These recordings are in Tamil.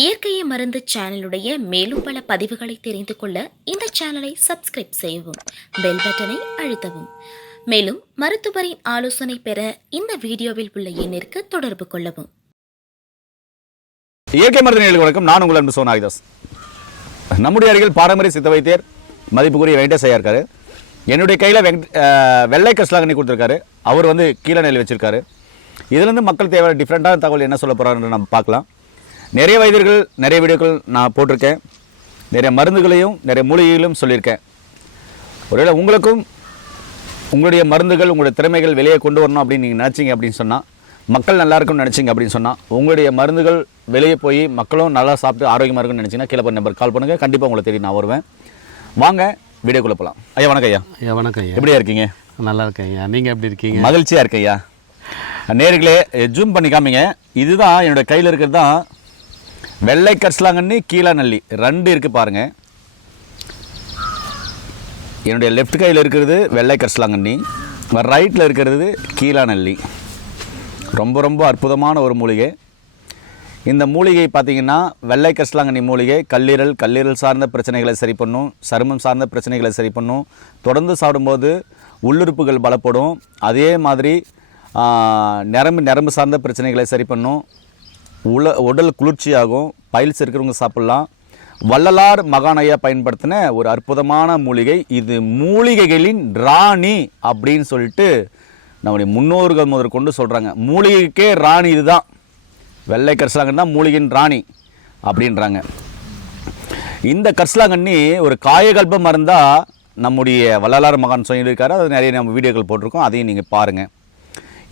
இயற்கையை மருந்து சேனலுடைய மேலும் பல பதிவுகளை தெரிந்து கொள்ள இந்த சேனலை சப்ஸ்கிரைப் செய்யவும் பெல் பட்டனை அழுத்தவும். மேலும் மருத்துவரின் ஆலோசனை பெற இந்த வீடியோவில் உள்ள எண்ணிற்கு தொடர்பு கொள்ளவும். இயற்கை மருந்து நேயர்களுக்கு வணக்கம். நான் உங்கள் அன்பு சோனாகிதாஸ் நம்முடைய அருகில் பாரம்பரிய சித்த வைத்தியர் மதிப்புக்குரிய வெங்கடேசையா இருக்காரு. என்னுடைய கையில் வெங்க வெள்ளை கஸ்லாங்கண்ணி கொடுத்துருக்காரு. அவர் வந்து கீழே நெல் வச்சிருக்காரு. இதுலேருந்து மக்கள் தேவை டிஃப்ரெண்ட்டான தகவல் என்ன சொல்ல போகிறாருன்னு நம்ம பார்க்கலாம். நிறைய வைத்தியர்கள் நிறைய வீடியோக்கள் நான் போட்டிருக்கேன். நிறைய மருந்துகளையும் நிறைய மூலிகைகளையும் சொல்லியிருக்கேன். ஒருவேளை உங்களுக்கும் உங்களுடைய மருந்துகள் உங்களுடைய திறமைகள் வெளியே கொண்டு வரணும் அப்படின்னு நீங்கள் நினச்சிங்க அப்படின்னு சொன்னால் மக்கள் நல்லா இருக்கும்னு நினச்சிங்க அப்படின்னு சொன்னால் உங்களுடைய மருந்துகள் வெளியே போய் மக்களும் நல்லா சாப்பிட்டு ஆரோக்கியமாக இருக்கும்னு நினச்சிங்கன்னா கீழே நம்பர் கால் பண்ணுங்கள் கண்டிப்பாக உங்களை தேடி நான் வருவேன். வாங்க வீடியோக்குள்ளே போகலாம் ஐயா வணக்கம் ஐயா. ஐயா வணக்கம் ஐயா. எப்படியா இருக்கீங்க? நல்லா இருக்கேன் ஐயா. நீங்கள் எப்படி இருக்கீங்க? மகிழ்ச்சியாக இருக்கேன் ஐயா. நேர்களே ஜூம் பண்ணி காமிங்க. இதுதான் என்னோட கையில் இருக்கிறது தான் வெள்ளை கரிசலாங்கண்ணி கீழா நல்லி. ரெண்டு இருக்குது பாருங்கள் என்னுடைய லெஃப்ட் கையில் இருக்கிறது வெள்ளை கரிசலாங்கண்ணி. ரைட்டில் இருக்கிறது கீழா நல்லி. ரொம்ப ரொம்ப அற்புதமான ஒரு மூலிகை. இந்த மூலிகை பார்த்திங்கன்னா வெள்ளை கரிசலாங்கண்ணி மூலிகை. கல்லீரல் கல்லீரல் சார்ந்த பிரச்சனைகளை சரி பண்ணும். சருமம் சார்ந்த பிரச்சனைகளை சரி பண்ணும். தொடர்ந்து சாப்பிடும்போது உள்ளுறுப்புகள் பலப்படும். அதே மாதிரி நரம்பு நரம்பு சார்ந்த பிரச்சனைகளை சரி பண்ணும். உல உடல் குளிர்ச்சியாகும். பயில்ஸ் இருக்கிறவங்க சாப்பிட்லாம். வள்ளலார் மகானையா பயன்படுத்தின ஒரு அற்புதமான மூலிகை. இது மூலிகைகளின் ராணி அப்படின்னு சொல்லிட்டு நம்முடைய முன்னோர்கள் முதற்கொண்டு சொல்கிறாங்க மூலிகைக்கே ராணி இதுதான். வெள்ளை கரிசலாங்கண்ணி தான் மூலிகையின் ராணி அப்படின்றாங்க. இந்த கரிசலாங்கண்ணி ஒரு காயகல்பம் இருந்தால் நம்முடைய வள்ளலார் மகான் சொல்லியிருக்காரு. அது நிறைய நம்ம வீடியோக்கள் போட்டிருக்கோம். அதையும் நீங்கள் பாருங்கள்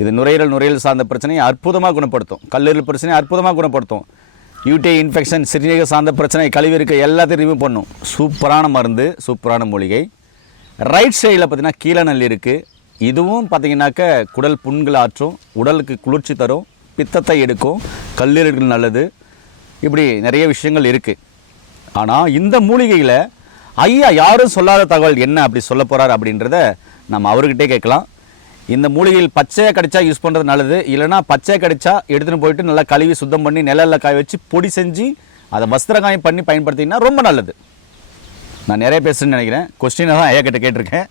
இது நுரையீரல் நுரையீரல் சார்ந்த பிரச்சனையை அற்புதமாக குணப்படுத்தும். கல்லீரல் பிரச்சனையை அற்புதமாக குணப்படுத்தும். யூடி இன்ஃபெக்ஷன் சிறுநீரக சார்ந்த பிரச்சனை கழிவு இருக்க எல்லாத்தையும் ரிமூவ் பண்ணும். சூப்பரான மருந்து சூப்பரான மூலிகை. ரைட் சைடில் பார்த்தீங்கன்னா கீழே நெல் இருக்குது இதுவும் பார்த்தீங்கன்னாக்க குடல் புண்கள் ஆற்றும் உடலுக்கு குளிர்ச்சி தரும் பித்தத்தை எடுக்கும். கல்லீரல்கள் நல்லது. இப்படி நிறைய விஷயங்கள் இருக்குது ஆனால் இந்த மூலிகையில் ஐயா யாரும் சொல்லாத தகவல் என்ன அப்படி சொல்ல போகிறார் அப்படின்றத நம்ம அவர்கிட்டே கேட்கலாம். இந்த மூலிகையில் பச்சையாக கடிச்சா யூஸ் பண்ணுறது நல்லது. இல்லைன்னா பச்சையாக கடிச்சா எடுத்துன்னு போயிட்டு நல்லா கழுவி சுத்தம் பண்ணி நிழல்ல காய வச்சு பொடி செஞ்சு அதை வஸ்திரகாயம் பண்ணி பயன்படுத்திங்கன்னா ரொம்ப நல்லது. நான் நிறைய பேசுறேன்னு நினைக்கிறேன். கொஸ்டினை தான் ஐயா கிட்ட கேட்டிருக்கேன்.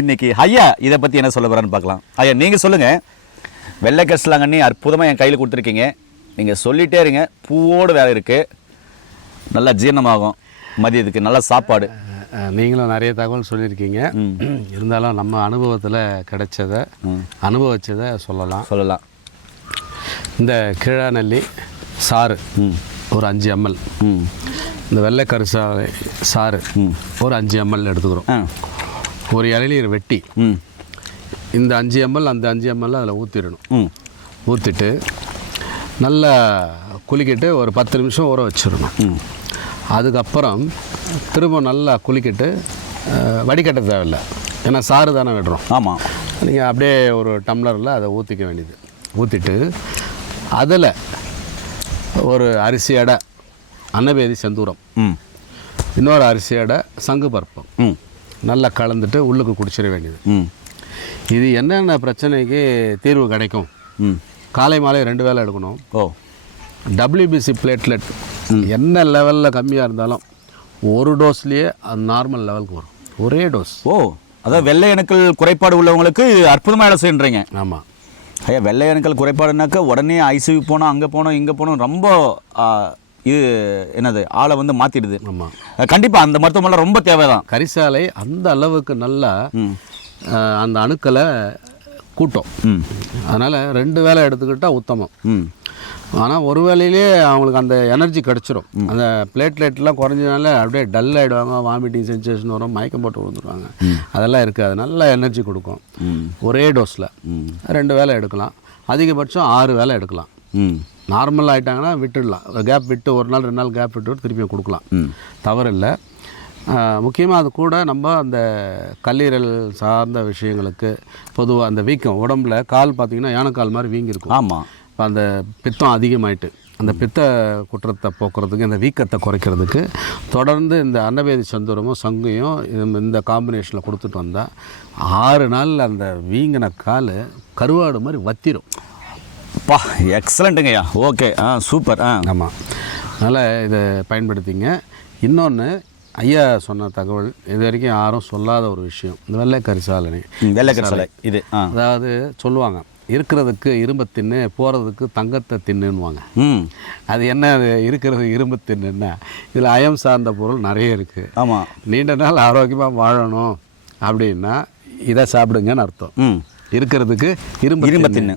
இன்னைக்கு ஐயா இதை பற்றி என்ன சொல்ல போகிறான்னு பார்க்கலாம். ஐயா நீங்கள் சொல்லுங்கள் வெள்ளை கரிசலாங்கண்ணி அற்புதமாக என் கையில் கொடுத்துருக்கீங்க. நீங்கள் சொல்லிட்டே இருங்க. பூவோடு வேலை இருக்குது நல்லா ஜீரணமாகும். மதியத்துக்கு நல்ல சாப்பாடு. நீங்களும் நிறைய தகவல் சொல்லியிருக்கீங்க. இருந்தாலும் நம்ம அனுபவத்தில் கிடைச்சதை அனுபவிச்சதை சொல்லலாம். சொல்லலாம். இந்த கிழா நெல்லி சாறு ஒரு அஞ்சு எம்எல். இந்த வெள்ளை கரிசாலை சாறு ஒரு அஞ்சு எம்எல் எடுத்துக்கிறோம். ஒரு இளநீர் வெட்டி. இந்த அஞ்சு எம்எல் அந்த அஞ்சு எம்எல் அதில் ஊற்றிடணும் ஊற்றிட்டு நல்லா குலுக்கிட்டு ஒரு பத்து நிமிஷம் ஊற வச்சிடணும். அதுக்கப்புறம் திரும்ப நல்லா குலுக்கிட்டு அஹ், வடிகட்ட தேவையில்லை. ஏன்னா சாறு தானே விடுறோம். ஆமாம் நீங்கள் அப்படியே ஒரு டம்ளரில் அதை ஊற்றிக்க வேண்டியது. ஊற்றிட்டு அதில் ஒரு அரிசி எடை அன்னபேதி செந்தூரம். ம். இன்னொரு அரிசி எடை சங்கு பருப்பம் ம். நல்லா கலந்துட்டு உள்ளுக்கு குடிச்சிட வேண்டியது. ம். இது என்னென்ன பிரச்சனைக்கு தீர்வு கிடைக்கும்? ம். காலை மாலை ரெண்டு வேளை எடுக்கணும். ஓ. டபிள்யூபிசி பிளேட்லெட் என்ன லெவலில் கம்மியாக இருந்தாலும் ஒரு டோஸ்லேயே அது நார்மல் லெவலுக்கு வரும். ஒரே டோஸ். ஓ அதாவது வெள்ளை அணுக்கள் குறைபாடு உள்ளவங்களுக்கு அற்புதமாக வேலை செய்யுன்றீங்க ஆமாம் ஐயா வெள்ளை அணுக்கள் குறைபாடுனாக்கா உடனே ஐசியூ போனோம் அங்கே போனோம் இங்கே போனோம் ரொம்ப இது என்னது ஆளை வந்து மாற்றிடுது ஆமாம் கண்டிப்பாக அந்த மருத்துவமெல்லாம் ரொம்ப தேவைதான். கரிசாலை அந்த அளவுக்கு நல்லா அந்த அணுக்களை கூட்டும். ம். அதனால் ரெண்டு வேளை எடுத்துக்கிட்டால் உத்தமம். ம். ஆனால் ஒரு வேளையிலே அவங்களுக்கு அந்த எனர்ஜி கிடச்சிரும். அந்த பிளேட்லெட்லாம் குறைஞ்சனால அப்படியே டல் ஆகிடுவாங்க வாமிட்டிங் சென்சேஷன் வரும் மயக்கம் போட்டு விழுந்துருவாங்க. அதெல்லாம் இருக்காது. நல்ல எனர்ஜி கொடுக்கும். ஒரே டோஸில் ரெண்டு வேளை எடுக்கலாம். அதிகபட்சம் ஆறு வேளை எடுக்கலாம். நார்மல் ஆகிட்டாங்கன்னா விட்டுடலாம். கேப் விட்டு ஒரு நாள் ரெண்டு நாள் கேப் விட்டு திருப்பி கொடுக்கலாம். தவறு இல்லை முக்கியமாக அது கூட நம்ம அந்த கல்லீரல் சார்ந்த விஷயங்களுக்கு பொதுவாக அந்த வீக்கம் உடம்புல கால் பார்த்திங்கன்னா யானைக்கால் மாதிரி வீங்கியிருக்கும். ஆமாம் இப்போ அந்த பித்தம் அதிகமாயிட்டு அந்த பித்த குற்றத்தை போக்குறதுக்கு இந்த வீக்கத்தை குறைக்கிறதுக்கு தொடர்ந்து இந்த அன்னவேதி சந்துரமும் சங்கையும் இது- இந்த காம்பினேஷனில் கொடுத்துட்டு வந்தால் ஆறு நாளில் அந்த வீங்கின கால் கருவாடு மாதிரி வத்திரும். பா எக்ஸலண்ட்டுங்கய்யா ஓகே ஆ சூப்பர் ஆ. ஆமாம் அதனால் இதை பயன்படுத்திங்க. இன்னொன்று ஐயா சொன்ன தகவல் இது வரைக்கும் யாரும் சொல்லாத ஒரு விஷயம். இந்த வெள்ளை கரிசாலனை ம், வெள்ளைக்கர் சிலை இது அதாவது சொல்லுவாங்க இருக்கிறதுக்கு இரும்பு தின்னு போகிறதுக்கு தங்கத்தை தின்னுன்னுவாங்க. ம். அது என்ன அது இருக்கிறது இரும்பு தின்னுன்னா இதில் அயம் சார்ந்த பொருள் நிறைய இருக்குது ஆமாம் நீண்ட நாள் ஆரோக்கியமாக வாழணும் அப்படின்னா இதை சாப்பிடுங்கன்னு அர்த்தம். ம். இருக்கிறதுக்கு இரும்பு இரும்பு தின்னு.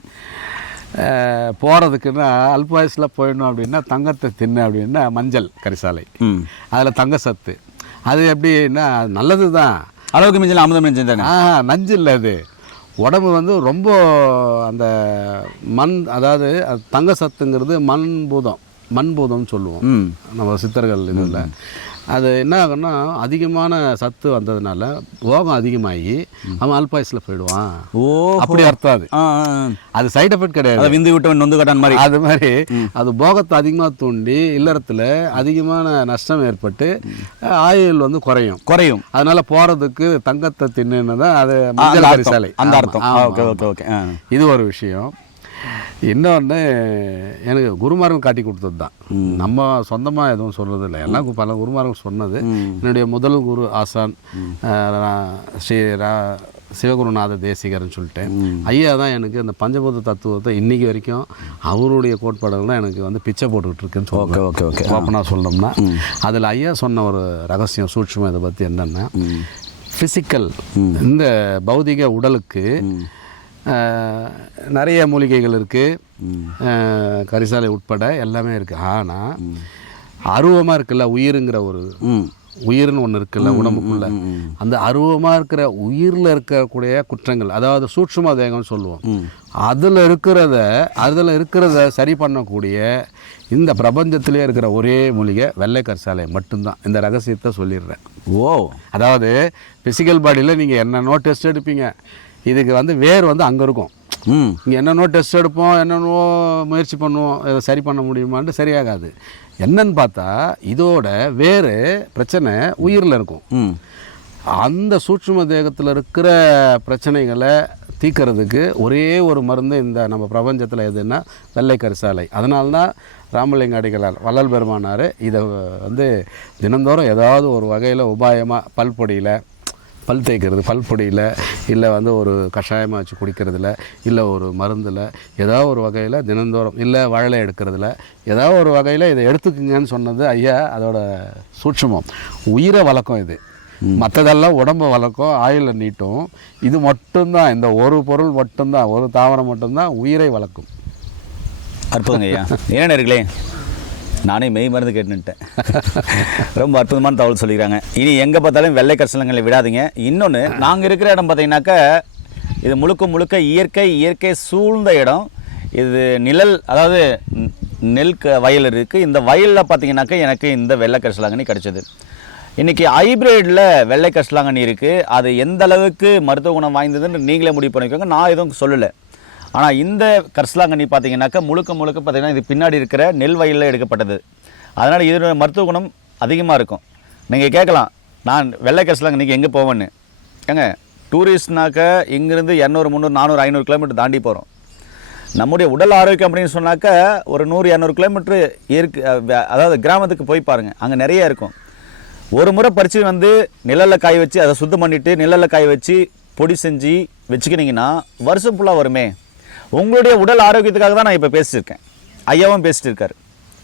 போகிறதுக்குன்னா அல்பாயுஸில் போயிடணும் அப்படின்னா தங்கத்தை தின்னு அப்படின்னா மஞ்சள் கரிசாலை. ம். அதில் தங்க சத்து. அது எப்படின்னா நல்லது தான் அளவுக்கு மிஞ்சல் அமுதம் மிஞ்சல் தானே? ஆ நஞ்சு இல்லை அது. உடம்பு வந்து ரொம்ப அந்த மண் அதாவது அது தங்க சத்துங்கிறது மண் பூதம் மண் பூதம்னு சொல்லுவோம் நம்ம சித்தர்கள் இதில். அது என்ன ஆகும்னா அதிகமான சத்து வந்ததுனால போகம் அதிகமாகி அவன் அல்பாயுஸில் போயிடுவான். ஓ அப்படி அர்த்தம் அது. அது சைடு எஃபெக்ட் கிடையாது. விந்து விட்டவன் நொந்து கட்டான் மாதிரி. அது மாதிரி அது போகத்தை அதிகமாக தூண்டி இல்லறத்தில் அதிகமான நஷ்டம் ஏற்பட்டு ஆயுள் வந்து குறையும். குறையும். அதனால போறதுக்கு தங்கத்தை தின்னுன்னு தான் அது மஞ்சள் அர்த்தம். அந்த அர்த்தம். ஓகே. Okay okay. இது ஒரு விஷயம். இன்னொன்று எனக்கு குருமார்கள் காட்டி கொடுத்தது தான் நம்ம சொந்தமாக எதுவும் சொல்கிறது இல்லை எல்லாம் பல குருமார்கள் சொன்னது. என்னுடைய முதல் குரு ஆசான் ஸ்ரீ ரா சிவகுருநாத தேசிகர்னு சொல்லிட்டு ஐயா தான் எனக்கு இந்த பஞ்சபூத தத்துவத்தை இன்னைக்கு வரைக்கும் அவருடைய கோட்பாடுகள் தான் எனக்கு வந்து பிச்சை போட்டுக்கிட்டு இருக்குன்னு ஓகே ஓகே ஓகே. ஓப்பனாக சொல்லணும்னா அதில் ஐயா சொன்ன ஒரு ரகசியம் சூட்சுமம் இதை பற்றி என்னென்னா ஃபிசிக்கல் இந்த பௌதிக உடலுக்கு நிறைய மூலிகைகள் இருக்குது கரிசாலை உட்பட எல்லாமே இருக்குது ஆனால் அருவமாக இருக்குல்ல உயிருங்கிற ஒரு உயிர்னு ஒன்று இருக்குல்ல உடம்புக்குள்ள. அந்த அருவமாக இருக்கிற உயிரில் இருக்கக்கூடிய குற்றங்கள் அதாவது சூட்சும தேகம்னு சொல்லுவோம். அதில் இருக்கிறத அதில் இருக்கிறத சரி பண்ணக்கூடிய இந்த பிரபஞ்சத்திலே இருக்கிற ஒரே மூலிகை வெள்ளை கரிசாலை மட்டும்தான். இந்த ரகசியத்தை சொல்லிடுறேன். ஓ. அதாவது ஃபிசிக்கல் பாடியில் நீங்கள் என்னென்னோ டெஸ்ட் எடுப்பீங்க? இதுக்கு வந்து வேர் வந்து அங்கே இருக்கும். ம். இங்கே என்னென்னோ டெஸ்ட் எடுப்போம் என்னென்னவோ முயற்சி பண்ணுவோம் இதை சரி பண்ண முடியுமான்ட்டு சரியாகாது. என்னன்னு பார்த்தா இதோட வேறு பிரச்சனை உயிரில் இருக்கும். ம். அந்த சூட்சும தேகத்தில் இருக்கிற பிரச்சனைகளை தீர்க்கறதுக்கு ஒரே ஒரு மருந்து இந்த நம்ம பிரபஞ்சத்தில் எதுன்னா வெள்ளை கரிசாலை அதனால தான் ராமலிங்க அடிகளார் வள்ளல் பெருமானார் இதை வந்து தினந்தோறும் ஏதாவது ஒரு வகையில் உபாயமாக பல்பொடியில் பல் தேய்க்கிறது பல் பொடியில் இல்லை வந்து ஒரு கஷாயமாக வச்சு குடிக்கிறதுல இல்லை ஒரு மருந்தில் ஏதாவது ஒரு வகையில் தினந்தோறும் இல்லை வாழை எடுக்கிறதுல ஏதாவது ஒரு வகையில் இதை எடுத்துக்குங்கன்னு சொன்னது ஐயா அதோட சூட்சுமம். உயிரை வளர்க்கும் இது. மற்றதெல்லாம் உடம்பை வளர்க்கும் ஆயுளை நீட்டும். இது மட்டும்தான் இந்த ஒரு பொருள் மட்டும்தான் ஒரு தாவரம் மட்டும்தான் உயிரை வளர்க்கும். அற்புதங்க ஐயா. என்ன நேர்களே? நானே மெய் மருந்து கேட்டுன்ட்டேன் ரொம்ப அற்புதமான தகவல் சொல்லிக்கிறாங்க. இனி எங்கே பார்த்தாலும் வெள்ளை கரிசலங்களை விடாதீங்க. இன்னொன்று நாங்கள் இருக்கிற இடம் பார்த்தீங்கன்னாக்கா இது முழுக்க முழுக்க இயற்கை இயற்கை சூழ்ந்த இடம். இது நிழல் அதாவது நெல் வயல் இருக்குது இந்த வயலில் பார்த்தீங்கன்னாக்கா எனக்கு இந்த வெள்ளை கரிசலாங்கண்ணி கிடச்சிது. இன்றைக்கி ஹைப்ரிடில் வெள்ளை கரிசலாங்கண்ணி இருக்குது அது எந்த அளவுக்கு மருத்துவ குணம் வாய்ந்ததுன்னு நீங்களே முடிவு பண்ணிக்கோங்க. நான் எதுவும் சொல்லலை. ஆனால் இந்த கரிசலாங்கண்ணி பார்த்தீங்கன்னாக்கா முழுக்க முழுக்க பார்த்தீங்கன்னா இது பின்னாடி இருக்கிற நெல் வயலில் எடுக்கப்பட்டது. அதனால் இதனுடைய மருத்துவ குணம் அதிகமாக இருக்கும். நீங்கள் கேட்கலாம் நான் வெள்ளை கரிசலாங்கண்ணிக்கு எங்கே போவேன்னு? ஏங்க டூரிஸ்ட்னாக்க இங்கேருந்து இரநூறு முந்நூறு நானூறு ஐநூறு கிலோமீட்டர் தாண்டி போகிறோம் நம்முடைய உடல் ஆரோக்கியம் அப்படின்னு சொன்னாக்கா ஒரு நூறு இரநூறு கிலோமீட்ரு இருக்கு அதாவது கிராமத்துக்கு போய் பாருங்கள் அங்கே நிறைய இருக்கும். ஒரு முறை பறித்து வந்து நிழலில் காய வச்சு அதை சுத்தம் பண்ணிவிட்டு நிழலில் காய வச்சு பொடி செஞ்சு வச்சுக்கினீங்கன்னா வருஷம் ஃபுல்லாக வருமே? உங்களுடைய உடல் ஆரோக்கியத்துக்காக தான் நான் இப்போ பேசியிருக்கேன். ஐயாவும் பேசிட்டு இருக்காரு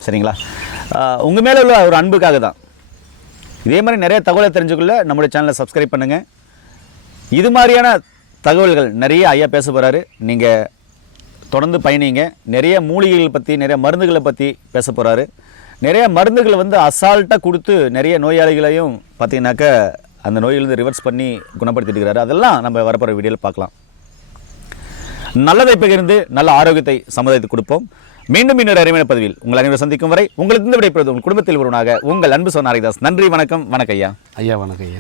சரிங்களா உங்கள் மேலே உள்ள ஒரு அன்புக்காக தான். இதே மாதிரி நிறைய தகவலை தெரிஞ்சுக்கொள்ள நம்முடைய சேனலை சப்ஸ்கிரைப் பண்ணுங்கள் இது மாதிரியான தகவல்கள் நிறைய ஐயா பேச போகிறாரு நீங்கள் தொடர்ந்து பயணிங்க. நிறைய மூலிகைகள் பற்றி நிறைய மருந்துகளை பற்றி பேச போகிறாரு நிறைய மருந்துகளை வந்து அசால்ட்டாக கொடுத்து நிறைய நோயாளிகளையும் பார்த்தீங்கன்னாக்கா அந்த நோயிலிருந்து ரிவர்ஸ் பண்ணி குணப்படுத்திட்டு இருக்கிறாரு. அதெல்லாம் நம்ம வரப்போகிற வீடியோவில் பார்க்கலாம். நல்லதை பகிர்ந்து நல்ல ஆரோக்கியத்தை சமுதாயத்துக்கு கொடுப்போம். மீண்டும் இன்னொரு அருமையான பதிவில் உங்கள் அனைவரும் சந்திக்கும் வரை உங்களுக்கு இந்த விடைபெறுவது உங்கள் குடும்பத்தில் ஒருவனாக உங்கள் அன்பு சொன்ன ஹரிதாஸ். நன்றி வணக்கம் வணக்கம் ஐயா. ஐயா வணக்கம் ஐயா.